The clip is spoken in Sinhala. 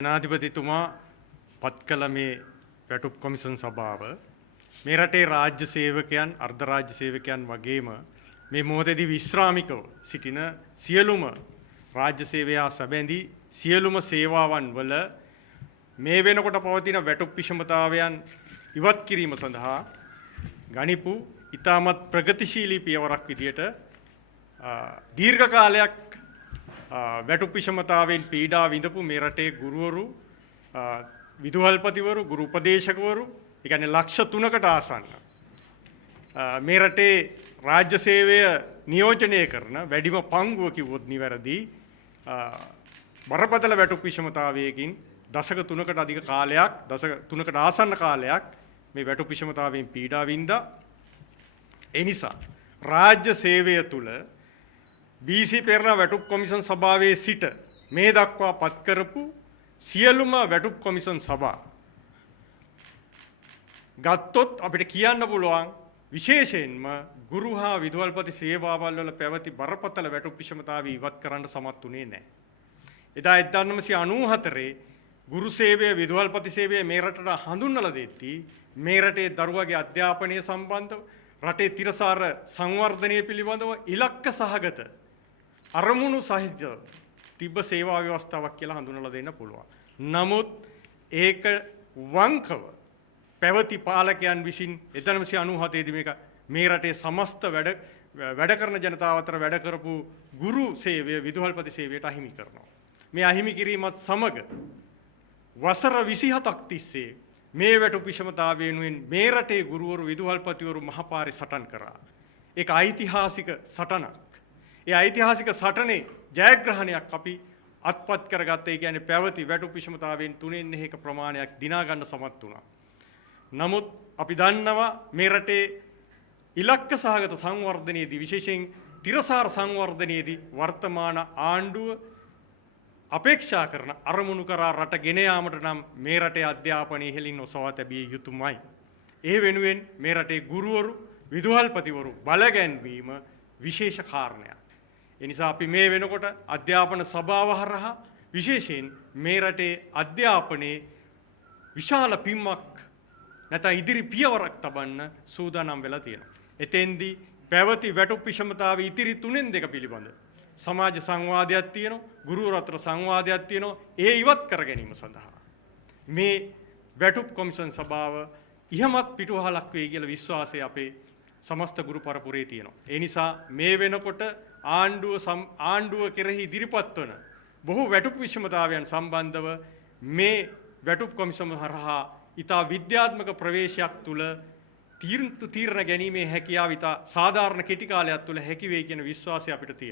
ජනාධිපතිතුමා පත් කළ මේ වැටුප් කොමිෂන් සභාව මේ රටේ රාජ්‍ය සේවකයන් අර්ධ රාජ්‍ය සේවකයන් වගේම මේ මොහොතේදී විශ්‍රාමිකව සිටින සියලුම රාජ්‍ය සේවය සැබැඳි සියලුම සේවාවන් වල මේ වෙනකොට පවතින වැටුප් විෂමතාවයන් ඉවත් කිරීම සඳහා ගනිපු ඉතාමත් ප්‍රගතිශීලී පියවරක් විදියට දීර්ඝ කාලයක් වැටුප් විෂමතාවෙන් පීඩා විඳපු මේ රටේ ගුරුවරු විදුහල්පතිවරු ගුරු උපදේශකවරු ඒ කියන්නේ ලක්ෂ 3කට ආසන්න මේ රටේ රාජ්‍ය සේවය නියෝජනය කරන වැඩිම පංගුව කිව්වොත් නිවැරදි බරපතල වැටුප් විෂමතාවයකින් දශක 3කට අධික කාලයක් දශක 3කට ආසන්න කාලයක් මේ වැටුප් විෂමතාවෙන් පීඩා වින්දා. ඒ නිසා රාජ්‍ය සේවය තුල BC පෙරණ වැටුප් කොමිෂන් සභාවේ සිට මේ දක්වා පත් කරපු සියලුම වැටුප් කොමිෂන් සභා ගත්තොත් අපිට කියන්න පුළුවන් විශේෂයෙන්ම ගුරු හා විදුහල්පති සේවාවල් වල පැවති බරපතල වැටුප් විෂමතාවය ඉවත් කරන්න සමත් වුණේ නැහැ. එදා 1994 ගුරු සේවය විදුහල්පති සේවය මේ රටට හඳුන්වලා දෙද්දී මේ රටේ දරුවගේ අධ්‍යාපනය සම්බන්ධව රටේ තිරසාර සංවර්ධනය පිළිබඳව ඉලක්ක සහගත අරමුණු සහිත තිබ්බ සේවා ව්‍යවස්ථාවක් කියලා හඳුන්වලා දෙන්න පුළුවන්. නමුත් ඒක වංකව පැවති පාලකයන් විසින් 1997 දී මේක මේ රටේ සමස්ත වැඩ කරන ජනතාව අතර වැඩ කරපු ගුරු සේවය විදුහල්පති සේවයට අහිමි කරනවා. මේ අහිමි කිරීමත් සමග වසර 27ක් තිස්සේ මේ වැටුප් විෂමතාවය වෙනුවෙන් මේ රටේ ගුරුවරු විදුහල්පතිවරු මහපාරේ සටන් කරා. ඒක ඓතිහාසික සටනක්. ඒ ඓතිහාසික සටනේ ජයග්‍රහණයක් අපි අත්පත් කරගත්තා. ඒ කියන්නේ පැවති වැටුප් විෂමතාවයෙන් 3/1 ප්‍රමාණයක් දිනා ගන්න සමත් වුණා. නමුත් අපි දන්නවා මේ රටේ ඉලක්ක සහගත සංවර්ධනයේදී විශේෂයෙන් තිරසාර සංවර්ධනයේදී වර්තමාන ආණ්ඩුව අපේක්ෂා කරන අරමුණු කරා රට ගෙන යාමට නම් මේ රටේ අධ්‍යාපනය ඉහළින් ඔසවා තැබිය යුතුමයි. ඒ වෙනුවෙන් මේ රටේ ගුරුවරු විදුහල්පතිවරු බලගැන්වීම විශේෂ කාරණයක්. ඒ නිසා අපි මේ වෙනකොට අධ්‍යාපන සභාව හරහා විශේෂයෙන් මේ රටේ අධ්‍යාපනයේ විශාල පිම්මක් නැත්නම් ඉදිරි පියවරක් තබන්න සූදානම් වෙලා තියෙනවා. එතෙන්දී පැවති වැටුප් විෂමතාවය ඉතිරි 3/2 පිළිබඳ සමාජ සංවාදයක් තියෙනවා, ගුරුවරු අතර සංවාදයක් තියෙනවා. ඒ ඉවත් කර ගැනීම සඳහා මේ වැටුප් කොමිෂන් සභාව ඉහමත් පිටුවහලක් වෙයි කියලා විශ්වාසය අපේ සමස්ත ගුරු පරපුරේ තියෙනවා. ඒ නිසා මේ වෙනකොට ආණ්ඩුව කෙරෙහි ඉදිරිපත් වන බොහෝ වැටුප් විෂමතාවයන් සම්බන්ධව මේ වැටුප් කොමිෂන් හරහා ඊතා විද්‍යාත්මක ප්‍රවේශයක් තුල තීරණ ගැනීමේ හැකියාව ඊතා සාධාරණ කෙටි කාලයක් තුල හැකි වෙයි කියන විශ්වාසය අපිට තියෙනවා.